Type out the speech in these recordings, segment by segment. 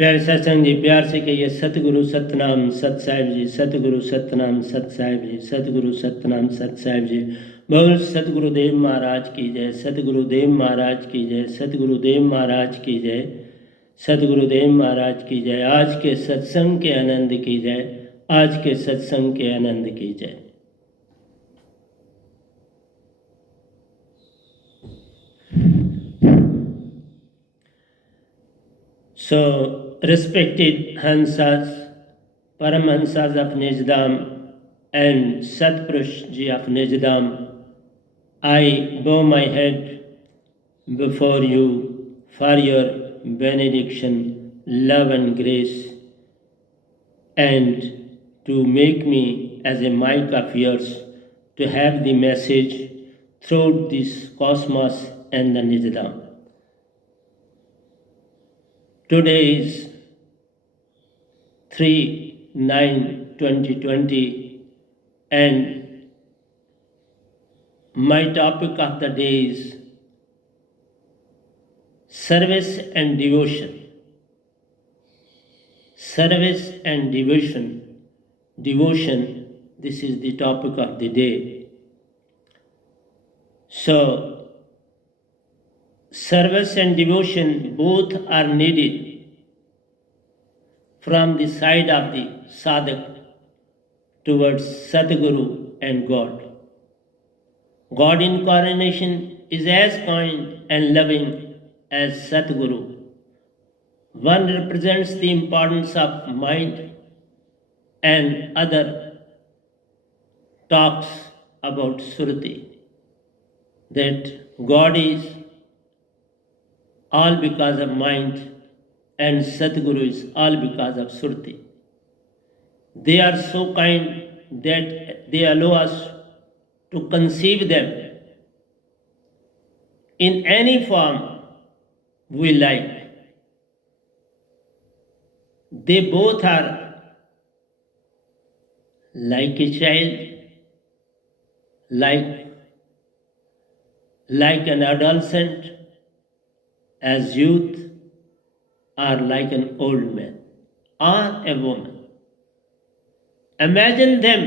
प्यारे सत्संग जी, प्यार से कहिए सतगुरु सतनाम सत साहिब जी, सतगुरु सतनाम सत साहिब जी, सतगुरु सतनाम सत साहिब जी। बोल सतगुरुदेव महाराज की जय, सतगुरुदेव महाराज की जय, सतगुरुदेव महाराज की जय, सतगुरुदेव महाराज की जय। आज के सत्संग के आनंद की जय, आज के सत्संग के आनंद की जय। So, respected Hansas, Paramhansas of Nijdam and Satpurush Ji of Nijdam, I bow my head before you for your benediction, love and grace, and to make me as a mic of yours to have the message throughout this cosmos and the Nijdam. Today is 3/9/2020 and my topic of the day is service and devotion. Service and devotion. Devotion, this is the topic of the day. So, service and devotion both are needed from the side of the sadhak towards Sadguru and God. God incarnation is as kind and loving as Sadguru. One represents the importance of mind and other talks about Surti, that God is all because of mind and Sadguru is all because of Surti. They are so kind that they allow us to conceive them in any form we like. They both are like a child, like an adolescent, as youth, or like an old man or a woman. Imagine them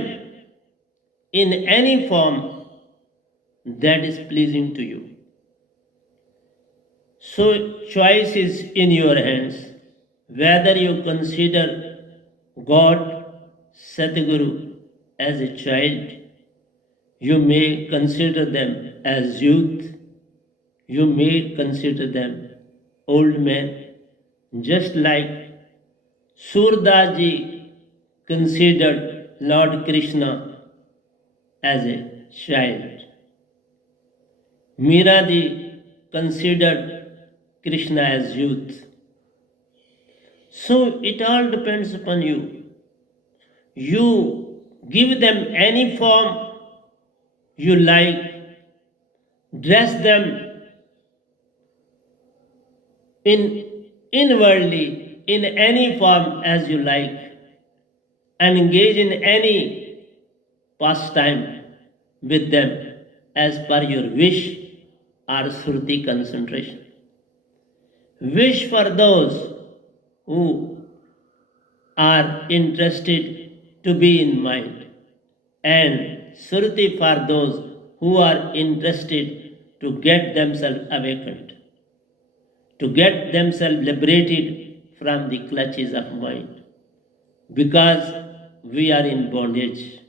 in any form that is pleasing to you. So, choice is in your hands whether you consider God, Sadguru as a child. You may consider them as youth. You may consider them old men, just like Surdas ji considered Lord Krishna as a child. Meera ji considered Krishna as youth. So it all depends upon you. You give them any form you like, dress them inwardly in any form as you like, and engage in any pastime with them as per your wish or Sruti concentration. Wish for those who are interested to be in mind, and Sruti for those who are interested to get themselves awakened, to get themselves liberated from the clutches of mind, because we are in bondage.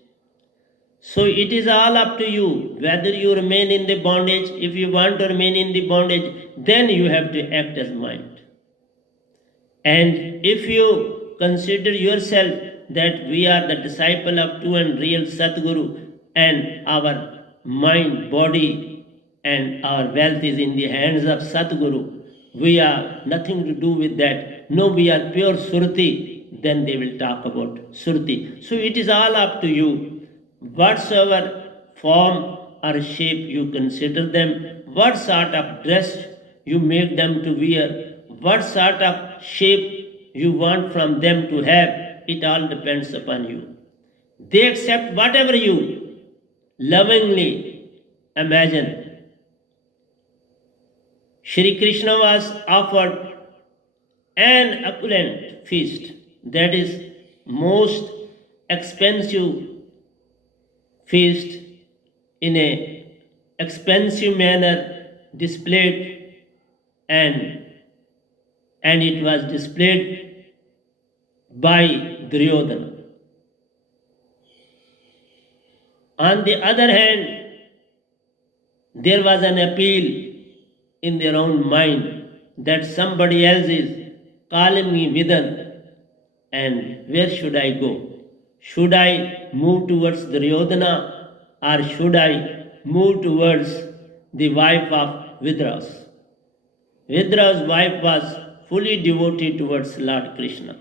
So it is all up to you whether you remain in the bondage. If you want to remain in the bondage, then you have to act as mind. And if you consider yourself that we are the disciple of true and real Sadguru, and our mind, body, and our wealth is in the hands of Sadguru, we have nothing to do with that. No, we are pure Surti, then they will talk about Surti. So it is all up to you. Whatsoever form or shape you consider them, what sort of dress you make them to wear, what sort of shape you want from them to have, it all depends upon you. They accept whatever you lovingly imagine. Shri Krishna was offered an opulent feast, that is most expensive feast in a expensive manner displayed, and it was displayed by Duryodhana. On the other hand, there was an appeal in their own mind that somebody else is calling me within, and where should I go? Should I move towards Duryodhana, or should I move towards the wife of Vidras? Vidra's wife was fully devoted towards Lord Krishna.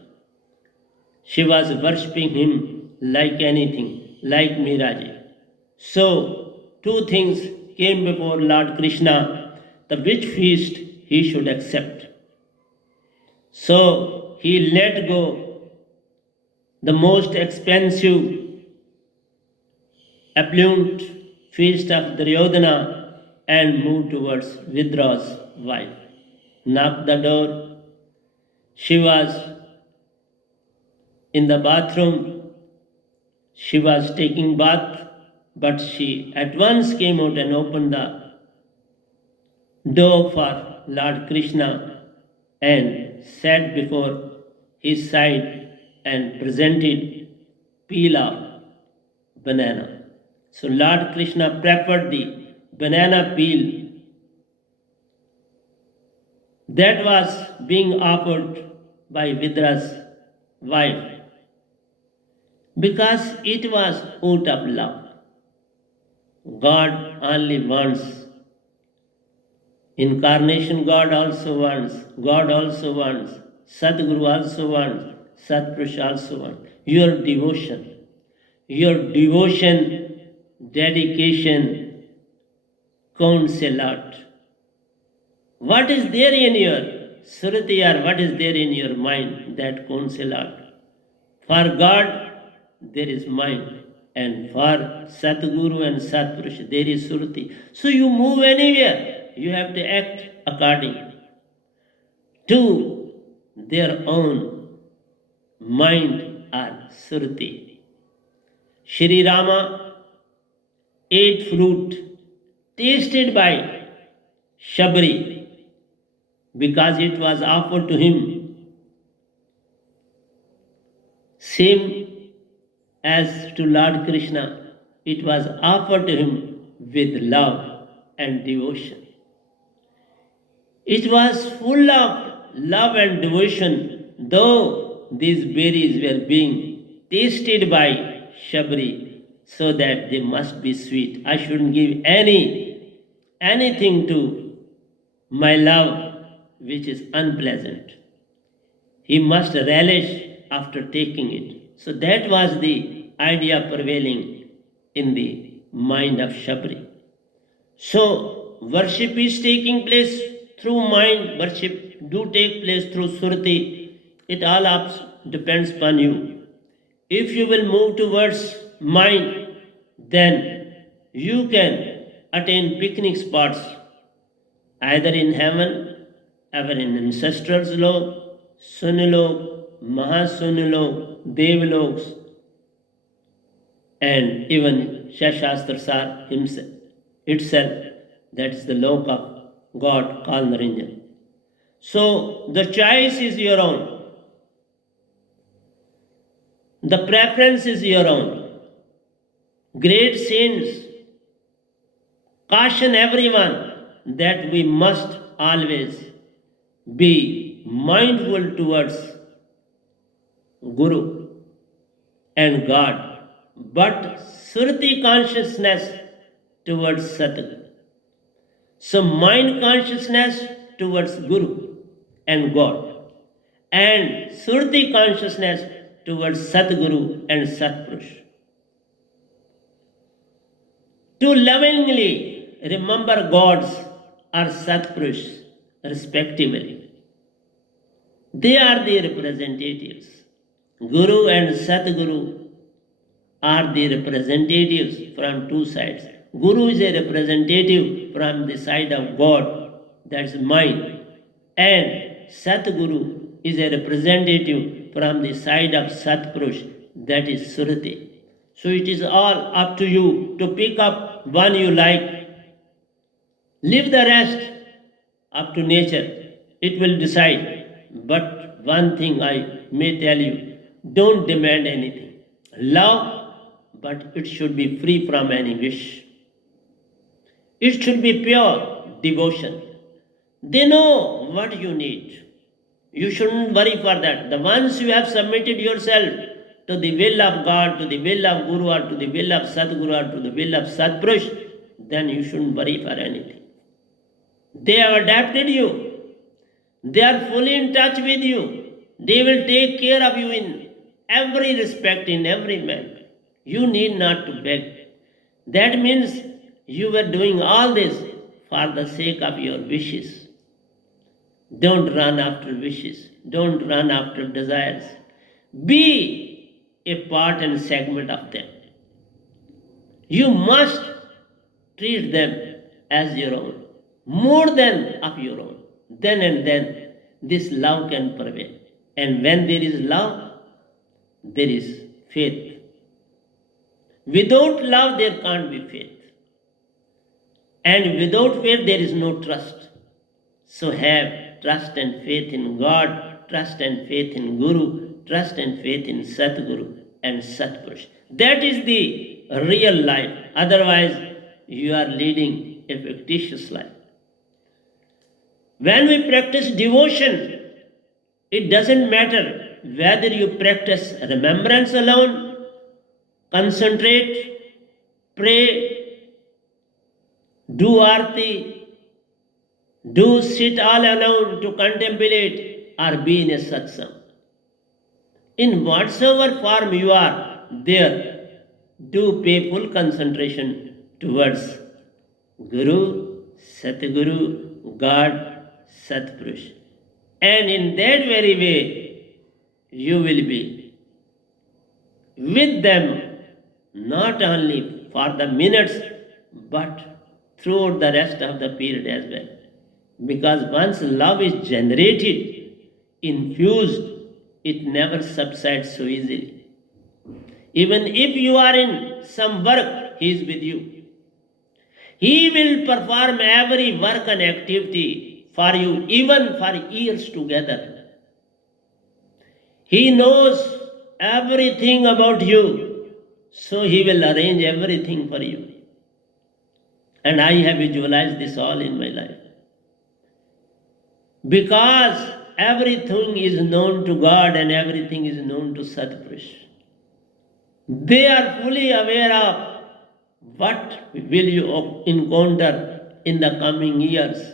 She was worshipping him like anything, like Miraji. So, two things came before Lord Krishna, the which feast he should accept. So, he let go the most expensive opulent feast of Duryodhana and moved towards Vidra's wife. Knocked the door. She was in the bathroom. She was taking bath, but she at once came out and opened the door for Lord Krishna and sat before his side and presented peel of banana. So Lord Krishna preferred the banana peel that was being offered by Vidra's wife because it was out of love. God only wants incarnation, God also wants, Sadguru also wants, Satpurush also wants. Your devotion, dedication counts a lot. What is there in your Surati, or what is there in your mind, that counts a lot. For God, there is mind, and for Satguru and Satpurush, there is Surati. So you move anywhere, you have to act according to their own mind or Surati. Shri Rama ate fruit tasted by Shabri because it was offered to him, same as to Lord Krishna, it was offered to him with love and devotion. It was full of love and devotion, though these berries were being tasted by Shabri, so that they must be sweet. I shouldn't give anything to my love which is unpleasant. He must relish after taking it. So that was the idea prevailing in the mind of Shabri. So worship is taking place through mind, worship do take place through Surti. It all depends upon you. If you will move towards mind, then you can attain picnic spots either in heaven, ever in ancestral lok, Sunilok, Mahasunilok, Devaloks, and even Shashastra himself itself, that is the lok of God called Narinjan. So the choice is your own. The preference is your own. Great saints caution everyone that we must always be mindful towards Guru and God, but Surti consciousness towards Satguru. So mind consciousness towards Guru and God, and Surti consciousness towards Satguru and Satpurush. To lovingly remember gods or Satpurush respectively. They are the representatives. Guru and Satguru are the representatives from two sides. Guru is a representative from the side of God, that's mind, and Satguru is a representative from the side of Satpurush, that is Surati. So it is all up to you to pick up one you like. Leave the rest up to nature. It will decide. But one thing I may tell you, don't demand anything. Love, but it should be free from any wish. It should be pure devotion. They know what you need. You shouldn't worry for that. The once you have submitted yourself to the will of God, to the will of Guru, or to the will of Sadguru, or to the will of Satpurush, then you shouldn't worry for anything. They have adapted you. They are fully in touch with you. They will take care of you in every respect, in every manner. You need not to beg. That means you were doing all this for the sake of your wishes. Don't run after wishes. Don't run after desires. Be a part and segment of them. You must treat them as your own, more than of your own. Then and then this love can prevail. And when there is love, there is faith. Without love, there can't be faith. And without faith, there is no trust. So have trust and faith in God, trust and faith in Guru, trust and faith in Satguru and Satpurush. That is the real life. Otherwise, you are leading a fictitious life. When we practice devotion, it doesn't matter whether you practice remembrance alone, concentrate, pray, do arti, do sit all alone to contemplate, or be in a satsang. In whatsoever form you are there, do pay full concentration towards Guru, Satguru, God, Satpurush. And in that very way, you will be with them not only for the minutes, but throughout the rest of the period as well. Because once love is generated, infused, it never subsides so easily. Even if you are in some work, He is with you. He will perform every work and activity for you, even for years together. He knows everything about you, so He will arrange everything for you. And I have visualized this all in my life. Because everything is known to God and everything is known to Satpurush. They are fully aware of what will you encounter in the coming years,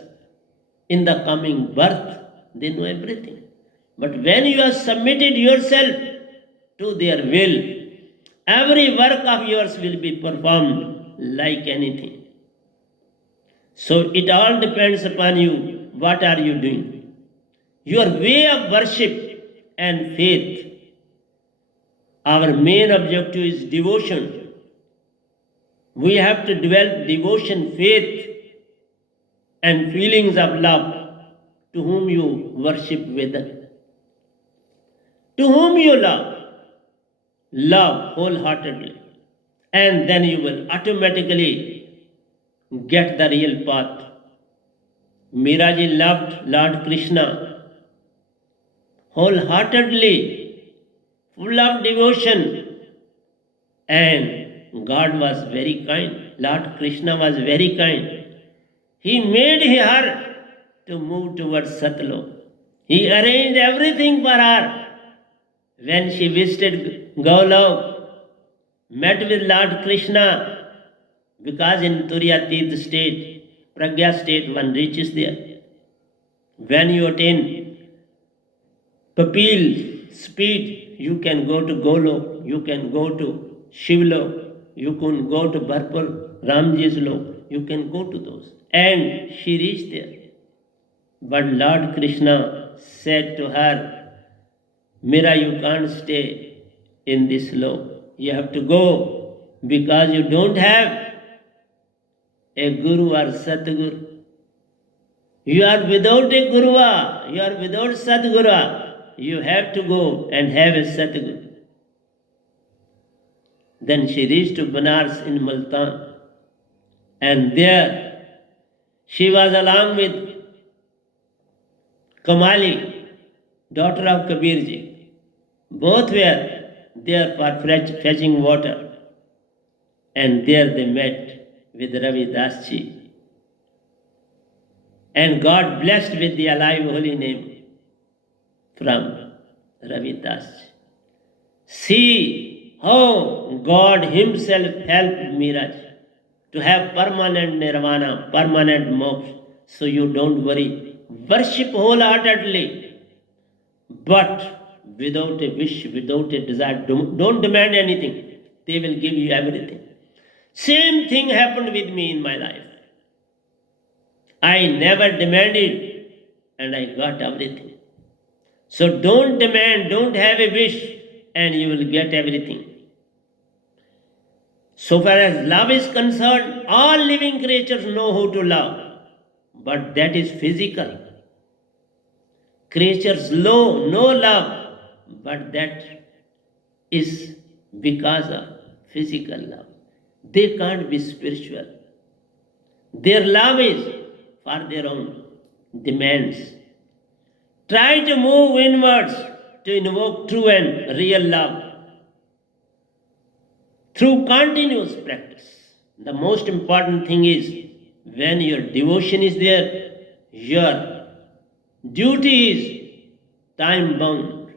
in the coming birth. They know everything. But when you have submitted yourself to their will, every work of yours will be performed like anything. So it all depends upon you. What are you doing? Your way of worship and faith. Our main objective is devotion. We have to develop devotion, faith, and feelings of love to whom you worship with. To whom you love wholeheartedly. And then you will automatically get the real path. Miraji loved Lord Krishna wholeheartedly, full of devotion, and God was very kind. Lord Krishna was very kind. He made her to move towards Satlok. He arranged everything for her. When she visited Gaulok, met with Lord Krishna, because in Turyatit state, Pragya state, one reaches there. When you attain Papil speed, you can go to Golok, you can go to Shivlok, you can go to Bharpur, Ramji's Lok, you can go to those. And she reached there. But Lord Krishna said to her, Mira, you can't stay in this lok. You have to go because you don't have a Guru or Satguru. You are without a Guru, you are without Sadguru. you have to go and have a Satguru. Then she reached to Banaras in Multan, and there she was along with Kamali, daughter of Kabirji. Both were there for fetching water, and there they met with Ravi Dasji. And God blessed with the alive holy name from Ravi Dasji. See how God Himself helped Miraj to have permanent nirvana, permanent moksha. So you don't worry. Worship wholeheartedly, but without a wish, without a desire. Don't demand anything. They will give you everything. Same thing happened with me in my life. I never demanded and I got everything. So don't demand, don't have a wish, and you will get everything. So far as love is concerned, all living creatures know how to love, but that is physical. Creatures know no love, but that is because of physical love. They can't be spiritual. Their love is for their own demands. Try to move inwards to invoke true and real love through continuous practice. The most important thing is when your devotion is there, your duty is time bound.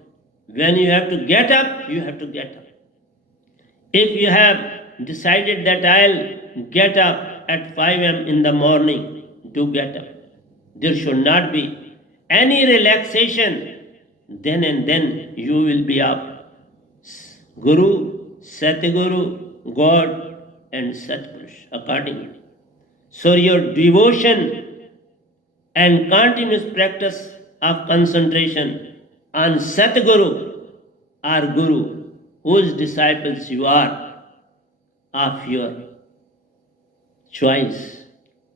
When you have to get up, you have to get up. If you have decided that I'll get up at 5 a.m. in the morning, do get up. There should not be any relaxation. Then and then you will be up. Guru, Satguru, God, and Satpurush accordingly. So your devotion and continuous practice of concentration on Satguru or Guru, whose disciples you are, of your choice,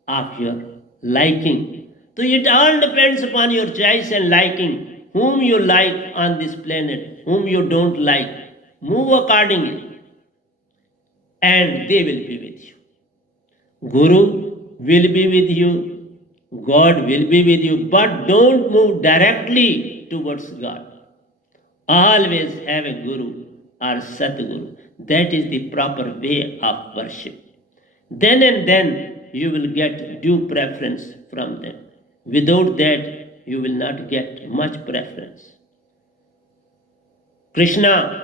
of your liking. So it all depends upon your choice and liking, whom you like on this planet, whom you don't like. Move accordingly, and they will be with you. Guru will be with you, God will be with you, but don't move directly towards God. Always have a Guru or Satguru. That is the proper way of worship. Then and then you will get due preference from them. Without that, you will not get much preference. Krishna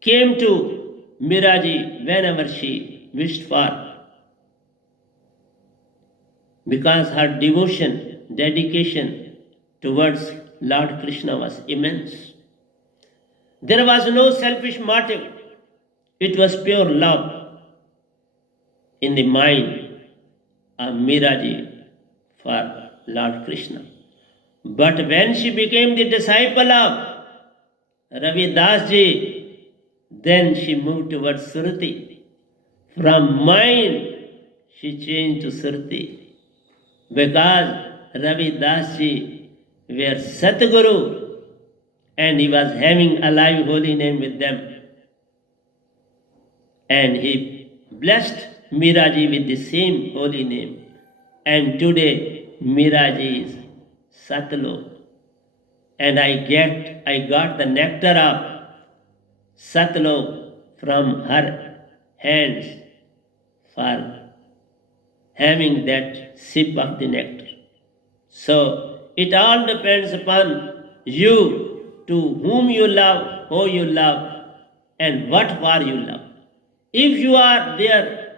came to Miraji whenever she wished for, because her devotion, dedication towards Lord Krishna was immense. There was no selfish motive. It was pure love in the mind of Miraji for Lord Krishna. But when she became the disciple of Ravi Dasji, then she moved towards Surti. From mind, she changed to Surti, because Ravi Dasji were Satguru and he was having alive holy name with them. And he blessed Miraji with the same holy name. And today Miraji is Satlok. And I got the nectar of Satlok from her hands for having that sip of the nectar. So it all depends upon you, to whom you love, who you love, and what for you love. If you are there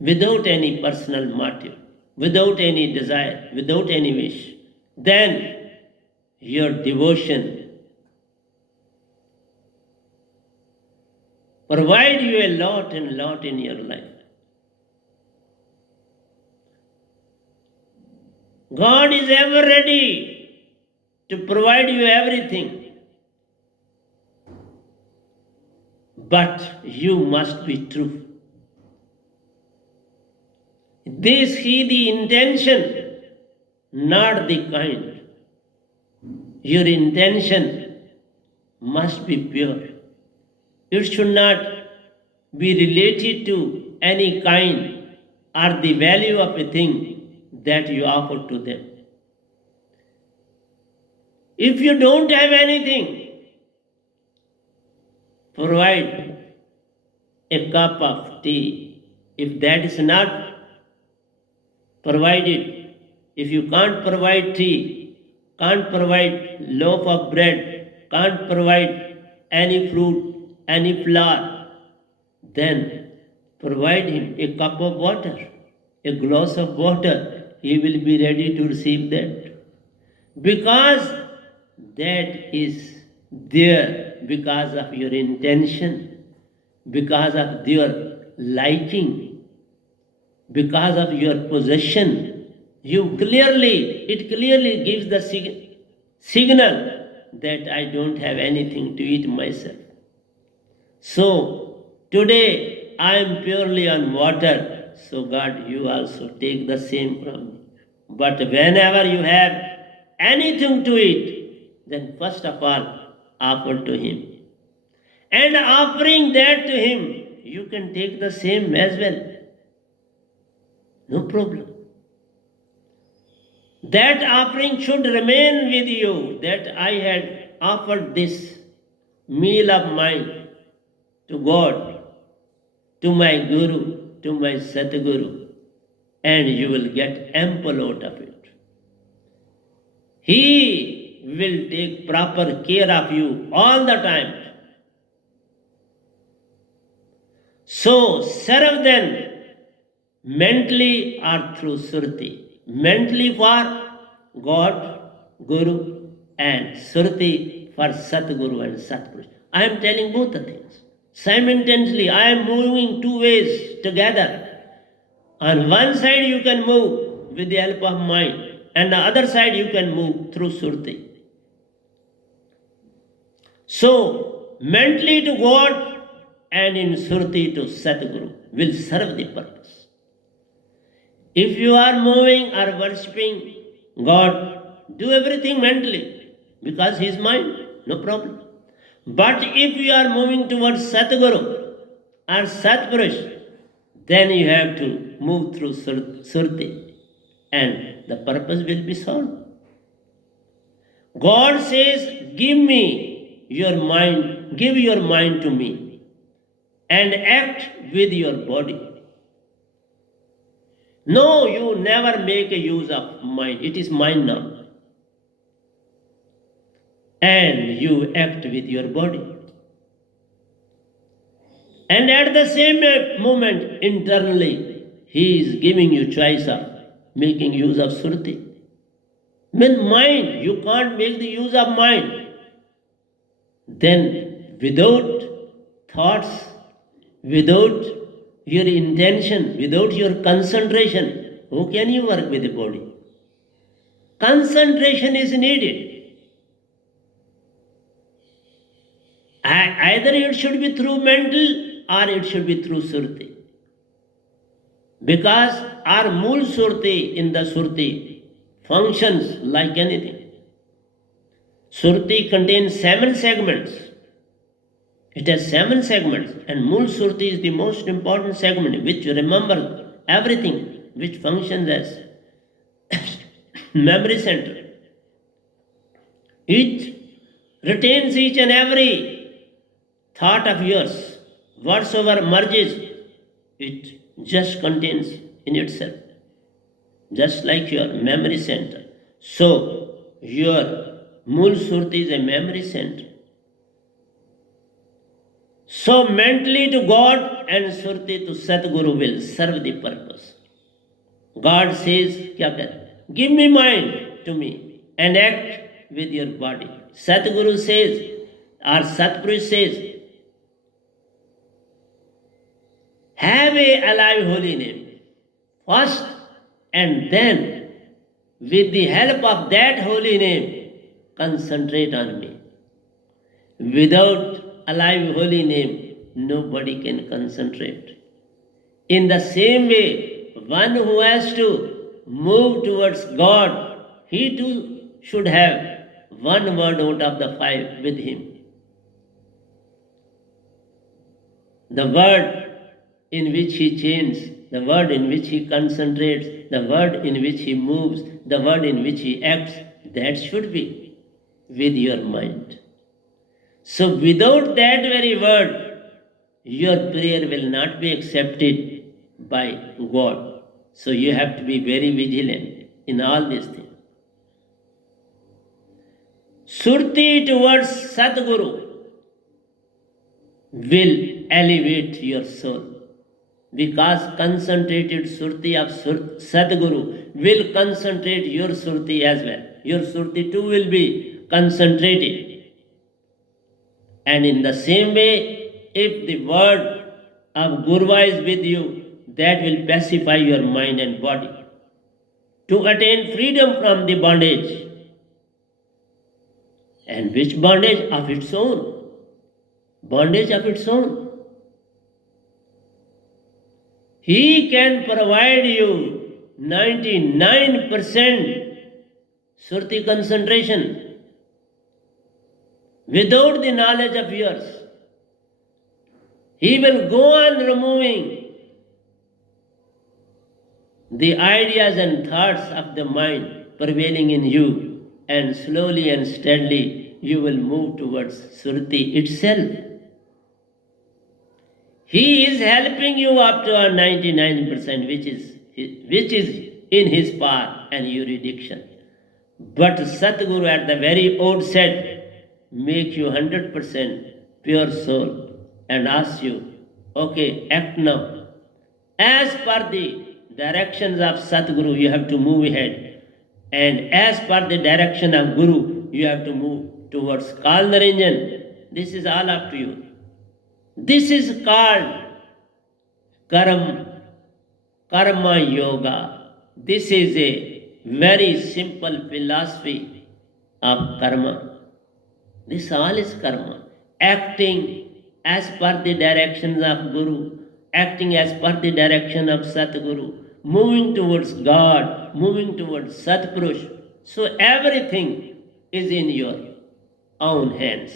without any personal motive, without any desire, without any wish, then your devotion provide you a lot and lot in your life. God is ever ready to provide you everything. But you must be true. This he the intention, not the kind. Your intention must be pure. It should not be related to any kind or the value of a thing that you offer to them. If you don't have anything, provide a cup of tea. If that is not provided, if you can't provide tea, can't provide loaf of bread, can't provide any fruit, any flour, then provide him a cup of water, a glass of water. He will be ready to receive that. Because that is there because of your intention, because of your liking, because of your possession. It clearly gives the signal that I don't have anything to eat myself. So today I am purely on water. So God, you also take the same from me. But whenever you have anything to eat, then first of all offer to Him. And offering that to Him, you can take the same as well. No problem. That offering should remain with you, that I had offered this meal of mine to God, to my Guru, to my Satguru, and you will get ample out of it. He will take proper care of you all the time. So serve then mentally or through Surti. Mentally for God, Guru, and Surti for Satguru and Satpurush. I am telling both the things. Simultaneously, I am moving two ways together. On one side, you can move with the help of mind, and the other side, you can move through Surti. So, mentally to God and in Surti to Satguru will serve the purpose. If you are moving or worshipping God, do everything mentally because He is mind, no problem. But if you are moving towards Satguru or Satpurush, then you have to move through Surti and the purpose will be solved. God says, give your mind to me and act with your body. No, you never make a use of mind. It is mind now. And you act with your body. And at the same moment, internally, He is giving you choice of making use of Surti. When mind, you can't make the use of mind. Then without thoughts, without your intention, without your concentration, how can you work with the body? Concentration is needed. Either it should be through mental or it should be through Surti. Because our Mool Surti in the Surti functions like anything. Surti contains 7 segments. It has 7 segments, and Mool Surti is the most important segment which remembers everything, which functions as memory center. It retains each and every thought of yours. Whatsoever merges, it just contains in itself, just like your memory center. So, your Mool Surti is a memory center. So, mentally to God and Surti to Satguru will serve the purpose. God says, give me mind to me and act with your body. Satguru says, or Satpurush says, have a alive holy name first, and then with the help of that holy name, concentrate on me. Without alive holy name, nobody can concentrate. In the same way, one who has to move towards God he too should have one word out of the five with him. The word in which he changes, the word in which he concentrates, the word in which he moves, the word in which he acts, that should be with your mind. So without that very word, your prayer will not be accepted by God. So you have to be very vigilant in all these things. Surti towards Sadguru will elevate your soul, because concentrated surti of Sadguru will concentrate your surti as well. Your surti too will be concentrated. And in the same way, if the word of Guru is with you, that will pacify your mind and body to attain freedom from the bondage. And which bondage? Of its own. Bondage of its own. He can provide you 99% surti concentration without the knowledge of yours. He will go on removing the ideas and thoughts of the mind prevailing in you, and slowly and steadily you will move towards surti itself. He is helping you up to a 99%, which is in his power and jurisdiction. But Satguru at the very outset make you 100% pure soul and ask you, okay, act now. As per the directions of Satguru, you have to move ahead. And as per the direction of Guru, you have to move towards Kal Naranjan. This is all up to you. This is called karma yoga. This is a very simple philosophy of karma. This all is karma. Acting as per the directions of Guru, acting as per the direction of Satguru, moving towards God, moving towards Satpurush. So everything is in your own hands.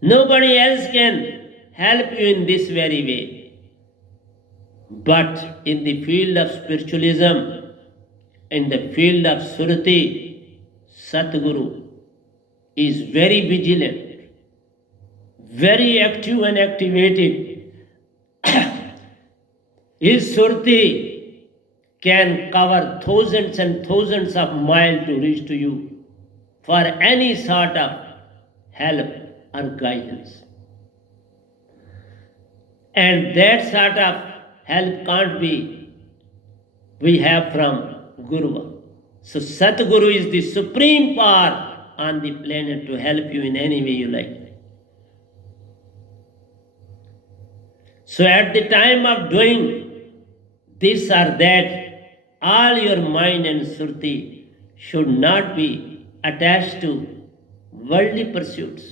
Nobody else can help you in this very way. But in the field of spiritualism, in the field of Surati, Satguru is very vigilant, very active and activated. His Surti can cover thousands and thousands of miles to reach to you for any sort of help or guidance. And that sort of help can't be we have from Guru. So Satguru is the supreme power on the planet to help you in any way you like. So at the time of doing this or that, all your mind and surti should not be attached to worldly pursuits.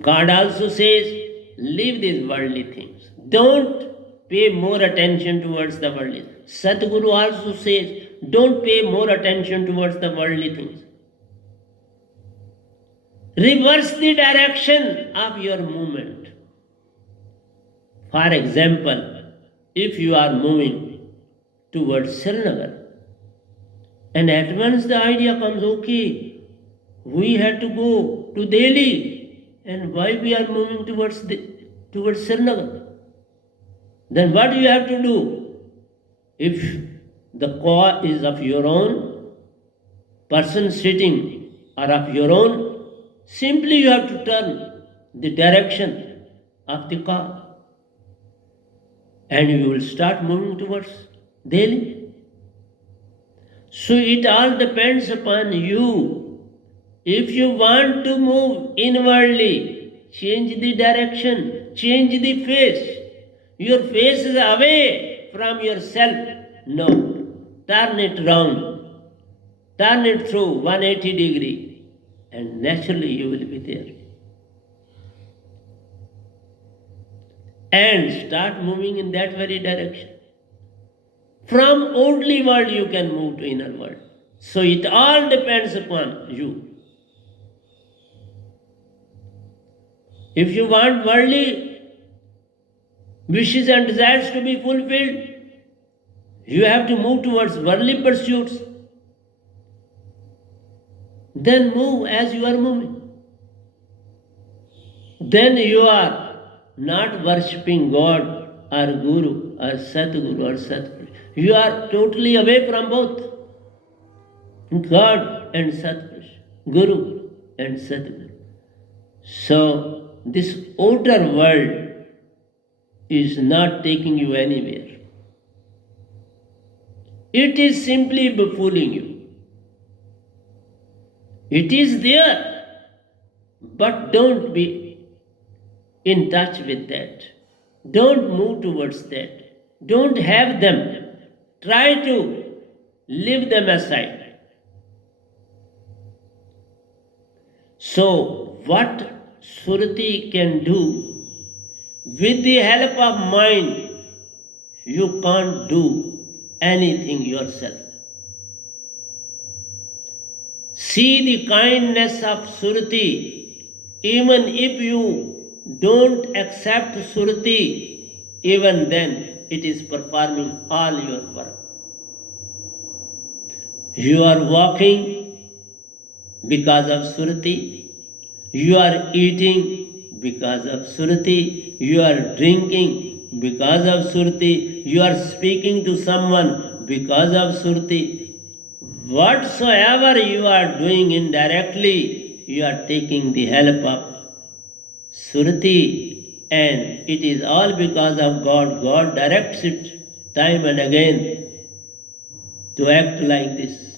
God also says, leave these worldly things. Don't pay more attention towards the worldly. Sadguru also says, don't pay more attention towards the worldly things. Reverse the direction of your movement. For example, if you are moving towards Srinagar, and at once the idea comes, okay, we had to go to Delhi, and why we are moving towards Srinagar? Then what do you have to do? If the car is of your own, person sitting are of your own, simply you have to turn the direction of the car, and you will start moving towards Delhi. So it all depends upon you. If you want to move inwardly, change the direction, change the face. Your face is away from yourself. No, turn it round. Turn it through 180 degree, and naturally you will be there. And start moving in that very direction. From outwardly world you can move to inner world. So it all depends upon you. If you want worldly wishes and desires to be fulfilled, you have to move towards worldly pursuits. Then move as you are moving. Then you are not worshipping God or Guru or Satguru or Satguru. You are totally away from both God and Satguru, Guru and Satguru. So this outer world is not taking you anywhere. It is simply befooling you. It is there, but don't be in touch with that. Don't move towards that. Don't have them. Try to leave them aside. So, what Surati can do with the help of mind, you can't do anything yourself. See the kindness of Surati. Even if you don't accept Surati, even then it is performing all your work. You are walking because of Surati. You are eating because of Surati. You are drinking because of Surati. You are speaking to someone because of Surati. Whatsoever you are doing indirectly, you are taking the help of Surati, and it is all because of God. God directs it time and again to act like this.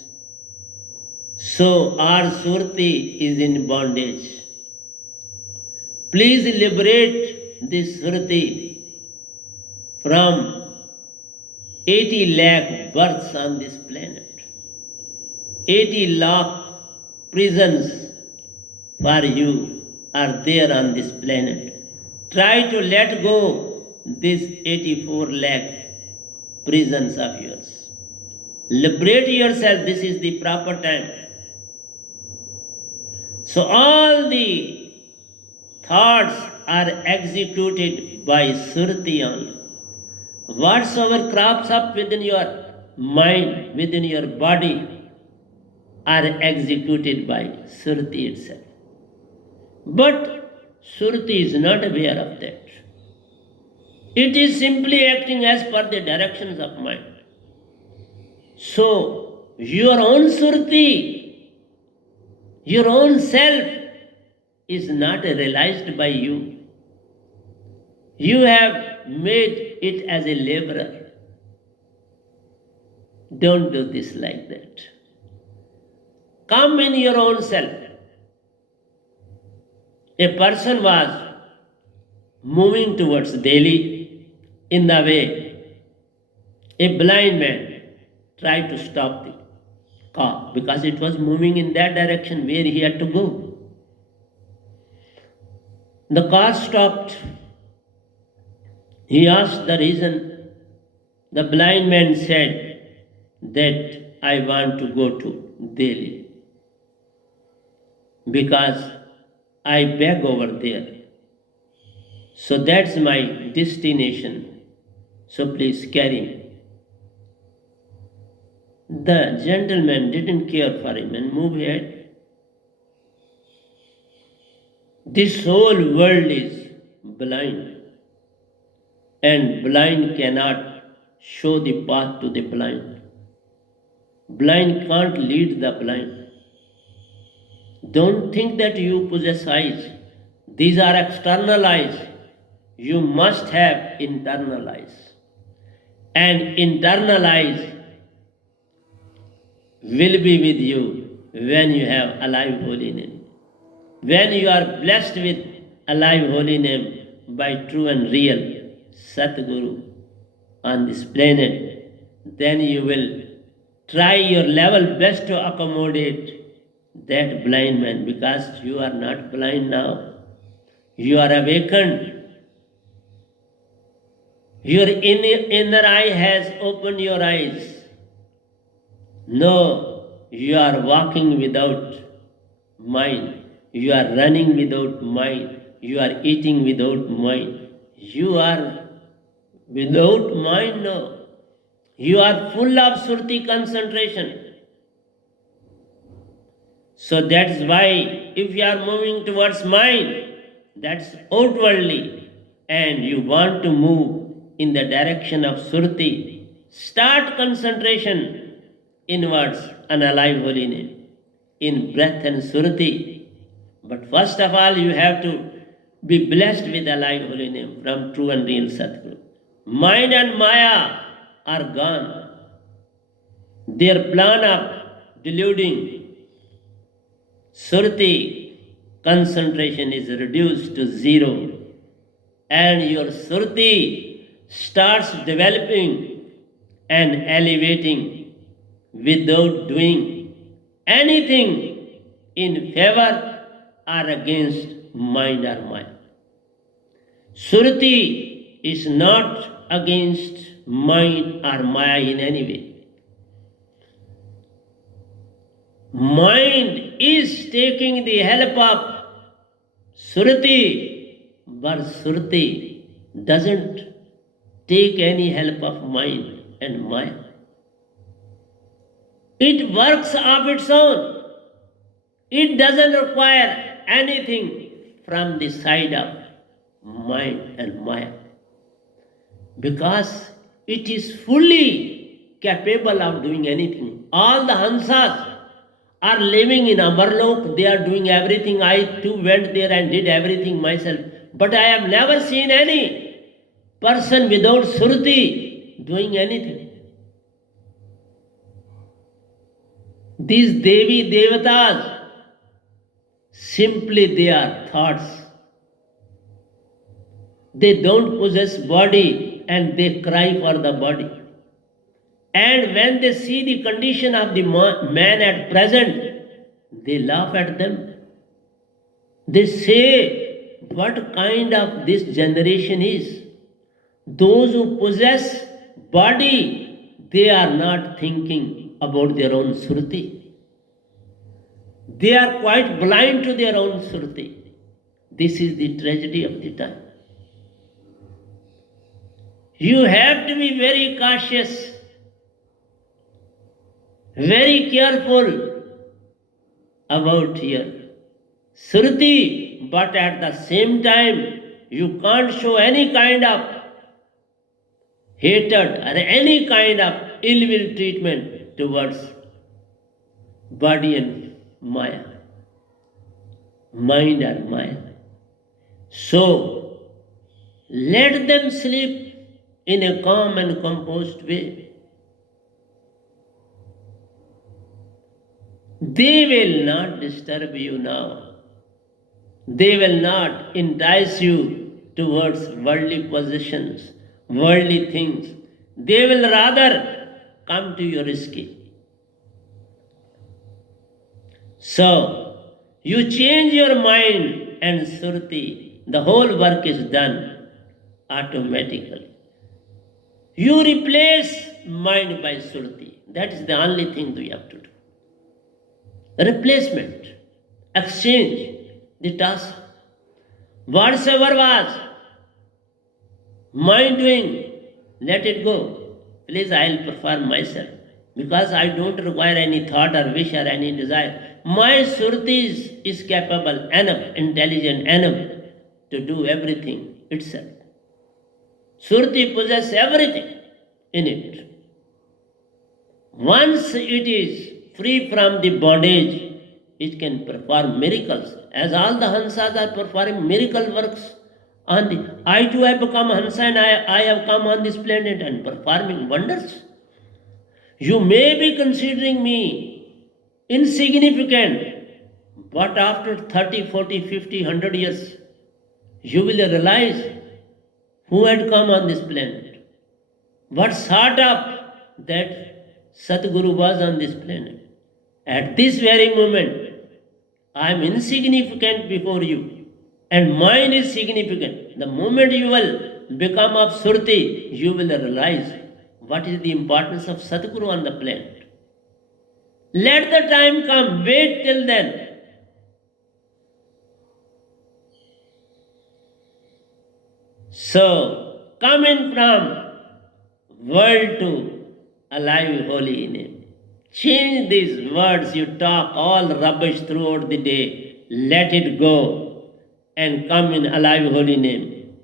So our Surati is in bondage. Please liberate this Surati from 80 lakh births on this planet. 80 lakh prisons for you are there on this planet. Try to let go these 84 lakh prisons of yours. Liberate yourself. This is the proper time. So all the thoughts are executed by Surati only. Whatsoever crops up within your mind, within your body, are executed by Surati itself. But Surati is not aware of that. It is simply acting as per the directions of mind. So, your own Surati, your own self, is not realized by you. You have made it as a laborer. Don't do this like that. Come in your own self. A person was moving towards Delhi. In the way, a blind man tried to stop the car because it was moving in that direction where he had to go. The car stopped. He asked the reason. The blind man said that I want to go to Delhi because I beg over there. So that's my destination. So please carry me. The gentleman didn't care for him and moved ahead. This whole world is blind, and blind cannot show the path to the blind. Blind can't lead the blind. Don't think that you possess eyes. These are external eyes. You must have internal eyes. And internal eyes will be with you when you have alive holy name. When you are blessed with alive holy name by true and real Satguru on this planet, then you will try your level best to accommodate that blind man, because you are not blind now. You are awakened. Your inner eye has opened your eyes. No, You are walking without mind. You are running without mind. You are eating without mind. You are without mind now. You are full of surti concentration. So that's why if you are moving towards mind, that's outwardly, and you want to move in the direction of surti, start concentration inwards, unalive holy name, in breath and surti. But first of all, you have to be blessed with alive holy name from true and real Satguru. Mind and Maya are gone. Their plan of deluding surti concentration is reduced to zero, and your surti starts developing and elevating without doing anything in favor or against mind or Maya. Surti is not against mind or Maya in any way. Mind is taking the help of Surti, but Surti doesn't take any help of mind and Maya. It works of its own. It doesn't require anything from the side of mind and Maya, because it is fully capable of doing anything. All the Hansas are living in Amarlok, they are doing everything. I too went there and did everything myself. But I have never seen any person without Surti doing anything. These Devi Devatas, simply they are thoughts. They don't possess body and they cry for the body. And when they see the condition of the man at present, they laugh at them. They say, what kind of this generation is? Those who possess body, they are not thinking about their own surti. They are quite blind to their own surti. This is the tragedy of the time. You have to be very cautious, very careful about your surti, but at the same time, you can't show any kind of hatred or any kind of ill will treatment towards body and Maya, mind and Maya. So, let them sleep in a calm and composed way. They will not disturb you now. They will not entice you towards worldly possessions, worldly things. They will rather come to your rescue. So, you change your mind and surti, the whole work is done automatically. You replace mind by surti. That is the only thing we have to do. Replacement, exchange the task. Whatsoever was mind doing, let it go. Please, I'll perform myself, because I don't require any thought or wish or any desire. My surti is capable enough, intelligent enough to do everything itself. Surti possesses everything in it. Once it is free from the bondage, it can perform miracles. As all the Hansas are performing miracle works on the... I too have become Hansa, and I have come on this planet and performing wonders. You may be considering me insignificant, but after 30, 40, 50, 100 years, you will realize who had come on this planet, what sort of that Satguru was on this planet. At this very moment, I am insignificant before you, and mine is significant. The moment you will become of surti, you will realize what is the importance of Satguru on the planet. Let the time come. Wait till then. So, coming from world to alive holy name. Change these words you talk all rubbish throughout the day. Let it go and come in alive holy name.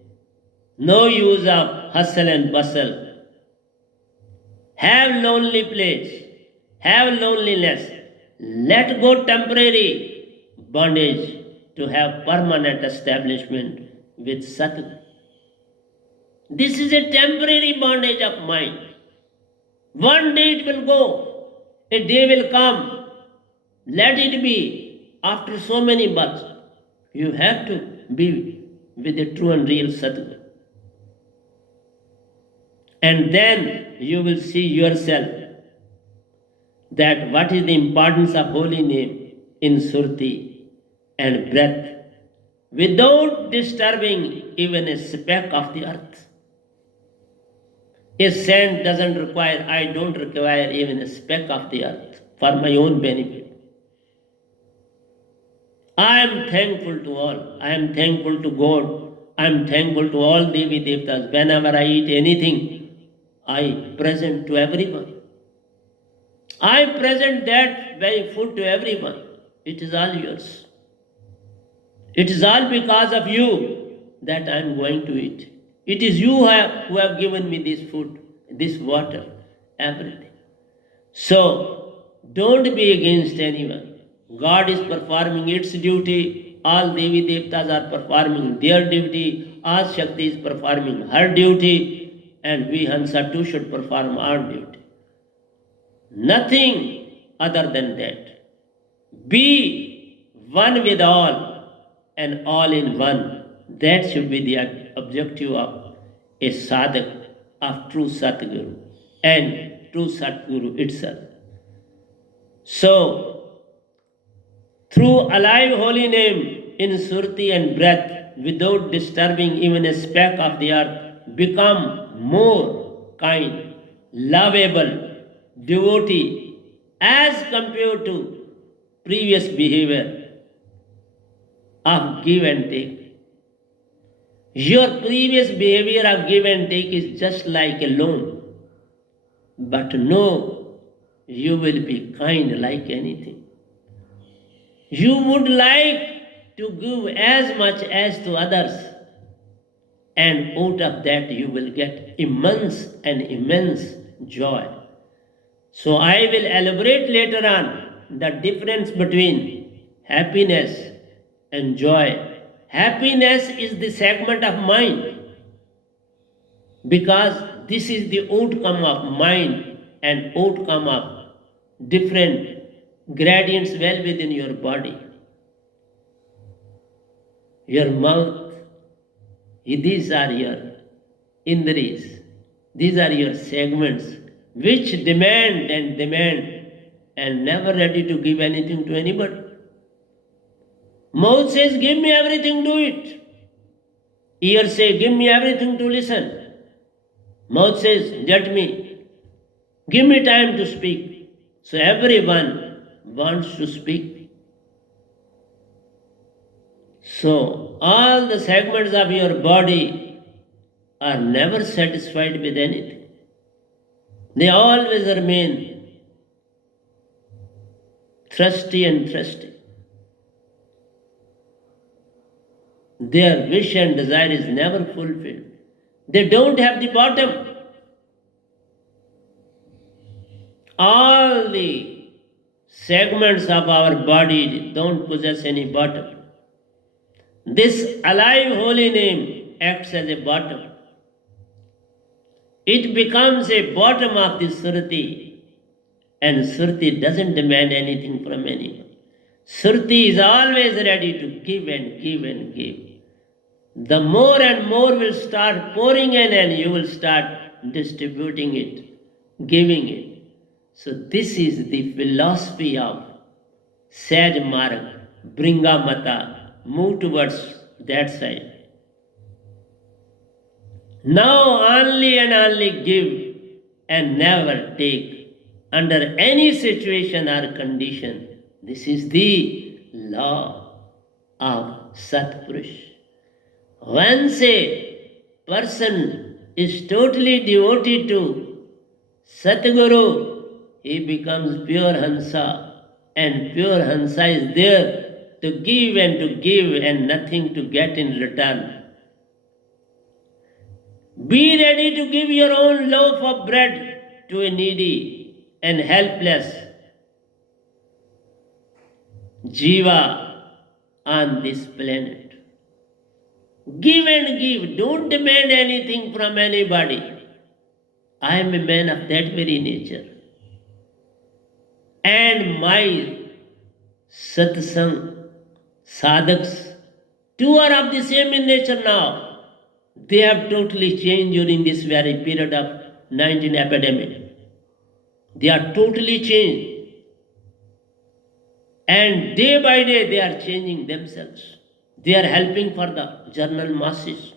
No use of hustle and bustle. Have lonely place. Have loneliness. Let go temporary bondage to have permanent establishment with Satguru. This is a temporary bondage of mind. One day it will go, a day will come. Let it be after so many births. You have to be with the true and real Satguru. And then you will see yourself that what is the importance of holy name in surti and breath without disturbing even a speck of the earth. A sand doesn't require, I don't require even a speck of the earth for my own benefit. I am thankful to all. I am thankful to God. I am thankful to all Devi Devtas. Whenever I eat anything, I present to everyone. I present that very food to everyone. It is all yours. It is all because of you that I am going to eat. It is you who have given me this food, this water, everything. So, don't be against anyone. God is performing its duty. All Devi Devtas are performing their duty. All Shakti is performing her duty. And we Hansa too should perform our duty. Nothing other than that. Be one with all and all in one. That should be the objective of a sadhak of true Satguru and true Satguru itself. So, through alive holy name in surti and breath, without disturbing even a speck of the earth, become more kind, lovable, devotee as compared to previous behavior of give and take. Your previous behavior of give and take is just like a loan. But no, you will be kind like anything. You would like to give as much as to others. And out of that you will get immense and immense joy. So I will elaborate later on the difference between happiness and joy. Happiness is the segment of mind because this is the outcome of mind and outcome of different gradients well within your body. Your mouth, these are your indriyas, these are your segments which demand and never ready to give anything to anybody. Mouth says, give me everything, do it. Ears say, give me everything to listen. Mouth says, let me, give me time to speak. So everyone wants to speak. So all the segments of your body are never satisfied with anything. They always remain thirsty and thirsty. Their wish and desire is never fulfilled. They don't have the bottom. All the segments of our body don't possess any bottom. This alive holy name acts as a bottom. It becomes a bottom of the surti, and surti doesn't demand anything from anyone. Surti is always ready to give and give and give. The more and more will start pouring in and you will start distributing it, giving it. So this is the philosophy of Saj Marg, Bringa Mata, move towards that side. Now only and only give and never take. under any situation or condition. This is the law of Satpurush. Once a person is totally devoted to Satguru, he becomes pure Hansa, and pure Hansa is there to give and nothing to get in return. Be ready to give your own loaf of bread to a needy and helpless Jiva on this planet. Give and give. Don't demand anything from anybody. I am a man of that very nature. And my satsang sadhaks, two are of the same in nature now. They have totally changed during this very period of 19 epidemic. They are totally changed. And day by day they are changing themselves. They are helping for the general masses.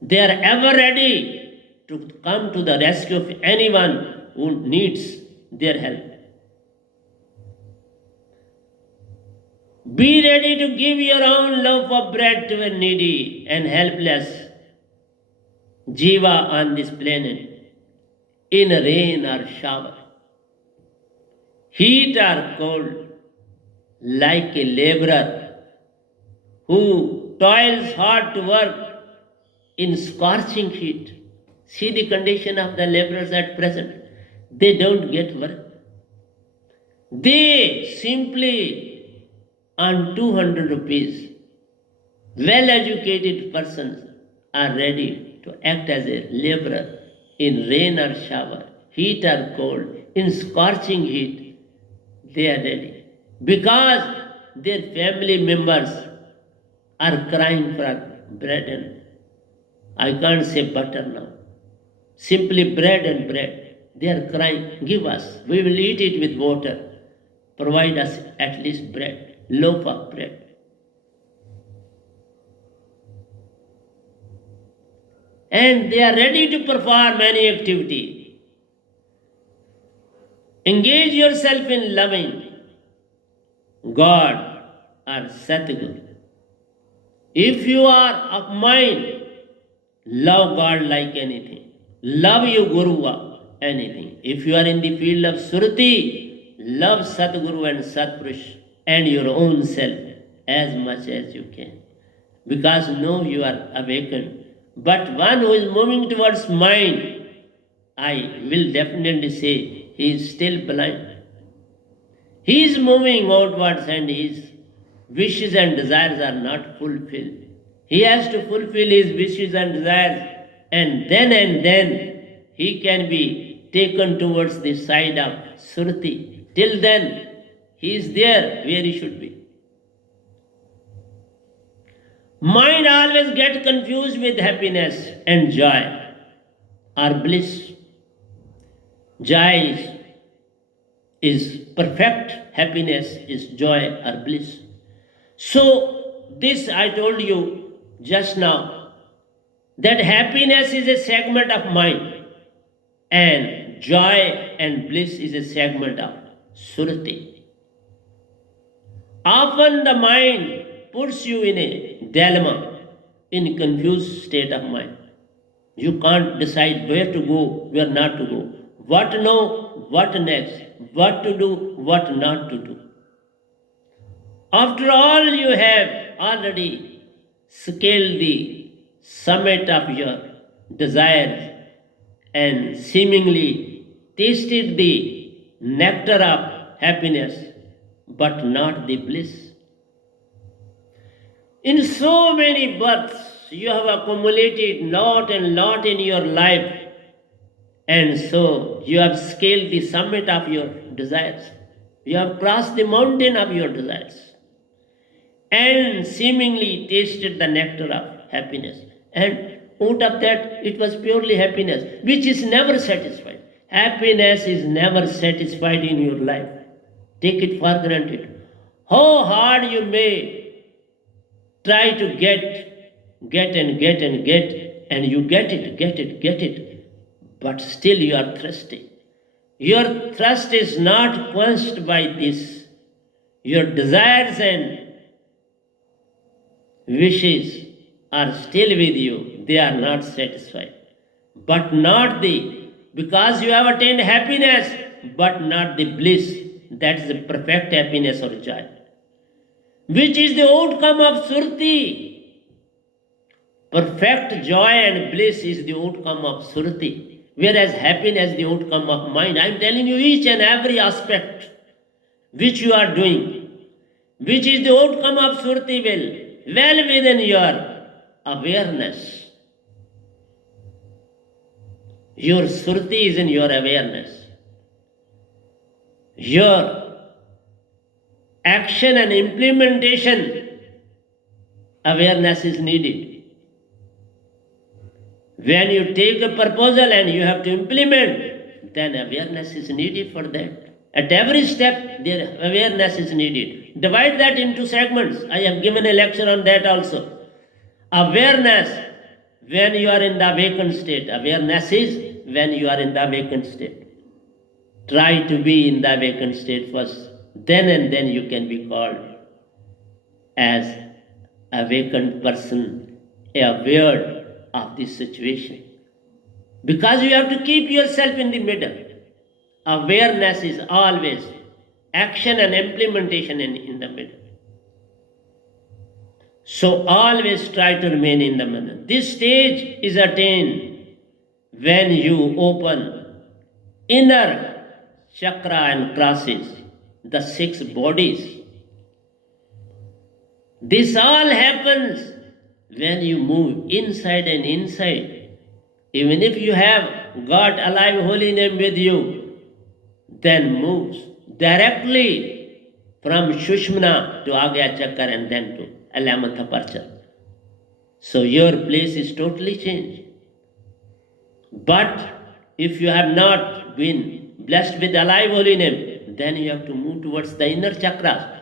They are ever ready to come to the rescue of anyone who needs their help. Be ready to give your own loaf of bread to a needy and helpless Jiva on this planet, in rain or shower, heat or cold, like a laborer who toils hard to work in scorching heat. See the condition of the laborers at present. They don't get work. They simply earn 200 rupees. Well educated persons are ready to act as a laborer in rain or shower, heat or cold, in scorching heat. They are ready because their family members are crying for bread and I can't say butter now. Simply bread and bread. They are crying, give us. We will eat it with water. Provide us at least bread, loaf of bread. And they are ready to perform any activity. Engage yourself in loving God or Satguru. If you are of mind, love God like anything. Love your Guru anything. If you are in the field of Surati, love Satguru and Satpurush and your own self as much as you can. Because know you are awakened. But one who is moving towards mind, I will definitely say he is still blind. He is moving outwards and his wishes and desires are not fulfilled. He has to fulfill his wishes and desires, and then he can be taken towards the side of Surti. Till then, he is there where he should be. Mind always gets confused with happiness and joy or bliss. Joy is perfect, happiness is joy or bliss. So, this I told you just now that happiness is a segment of mind and joy and bliss is a segment of Surati. Often the mind puts you in a dilemma, in a confused state of mind. You can't decide where to go, where not to go, what to know, what next, what to do, what not to do. After all, you have already scaled the summit of your desires and seemingly tasted the nectar of happiness, but not the bliss. In so many births, you have accumulated lot and lot in your life, and so you have scaled the summit of your desires. You have crossed the mountain of your desires and seemingly tasted the nectar of happiness. And out of that, it was purely happiness, which is never satisfied. Happiness is never satisfied in your life. Take it for granted. How hard you may try to get, and you get it, but still you are thirsty. Your thirst is not quenched by this. Your desires and wishes are still with you. They are not satisfied. But not the, because you have attained happiness, but not the bliss. That is the perfect happiness or joy, which is the outcome of Surti. Perfect joy and bliss is the outcome of Surti, whereas happiness is the outcome of mind. I am telling you each and every aspect which you are doing, which is the outcome of Surti, well within your awareness. Your Surti is in your awareness. Your action and implementation awareness is needed. When you take a proposal and you have to implement, then awareness is needed for that. At every step, their awareness is needed. Divide that into segments. I have given a lecture on that also. Awareness when you are in the awakened state. Awareness is when you are in the awakened state. Try to be in the awakened state first. Then and then you can be called as awakened person, aware of this situation. Because you have to keep yourself in the middle. Awareness is always action and implementation in the middle. So always try to remain in the middle. This stage is attained when you open inner chakra and crosses the 6 bodies. This all happens when you move inside and inside. Even if you have got alive holy name with you, then moves directly from Shushmana to Agya Chakra and then to 11th aperture. So your place is totally changed. But if you have not been blessed with alive holy name, then you have to move towards the inner chakras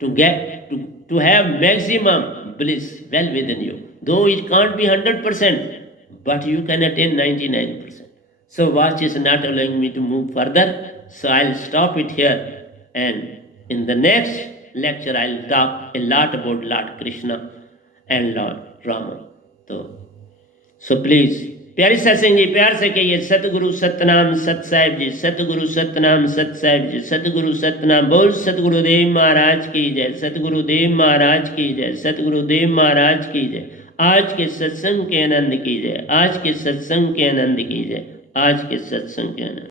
to have maximum bliss well within you. Though it can't be 100%, but you can attain 99%. So watch is not allowing me to move further. So I'll stop it here, and in the next lecture I'll talk a lot about Lord Krishna and Lord Rama. So please, प्यारी सत्संग जी प्यार से कहिए सतगुरु सतनाम सत साहिब जी, सतगुरु सतनाम सत साहिब जी, सतगुरु सतनाम। बोल सतगुरुदेव महाराज की जय, सतगुरुदेव महाराज की जय, सतगुरुदेव महाराज की जय। आज के सत्संग के आनंद की जय, आज के सत्संग के आनंद की जय, आज के सत्संग के आनंद।